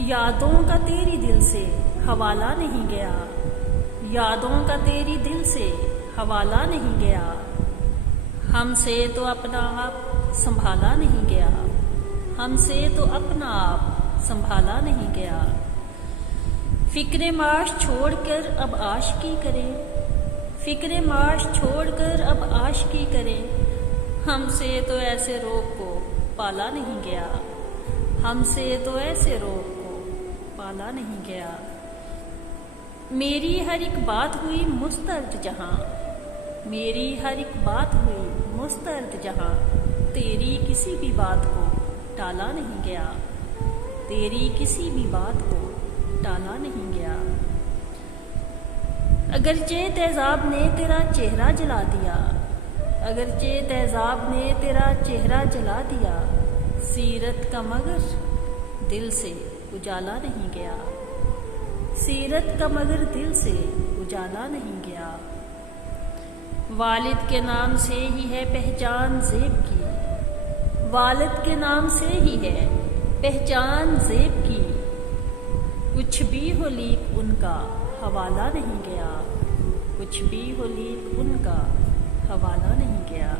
यादों का तेरी दिल से हवाला नहीं गया, यादों का तेरी दिल से हवाला नहीं गया। हमसे तो अपना आप संभाला नहीं गया, हमसे तो अपना आप संभाला नहीं गया। फिक्रे माश छोड़कर अब आशिकी करें, फिक्रे माश छोड़कर अब आशिकी करें। हमसे तो ऐसे रोग को पाला नहीं गया, हमसे तो ऐसे रोग को पाला नहीं गया। मेरी हर एक बात हुई मुस्तर्द जहां, मेरी हर एक बात हुई मुस्तर्द जहां। तेरी किसी भी बात को टाला नहीं गया, तेरी किसी भी बात को टाला नहीं गया। अगरचे तेजाब ने तेरा चेहरा जला दिया, अगरचे तेजाब ने तेरा चेहरा जला दिया। सीरत का मगर दिल से उजाला नहीं गया, सीरत का मगर दिल से उजाला नहीं गया। वालिद के नाम से ही है पहचान ज़ेब की, वालिद के नाम से ही है पहचान ज़ेब की। कुछ भी हो लीक उनका हवाला नहीं गया, कुछ भी हो लीक उनका हवाला नहीं गया।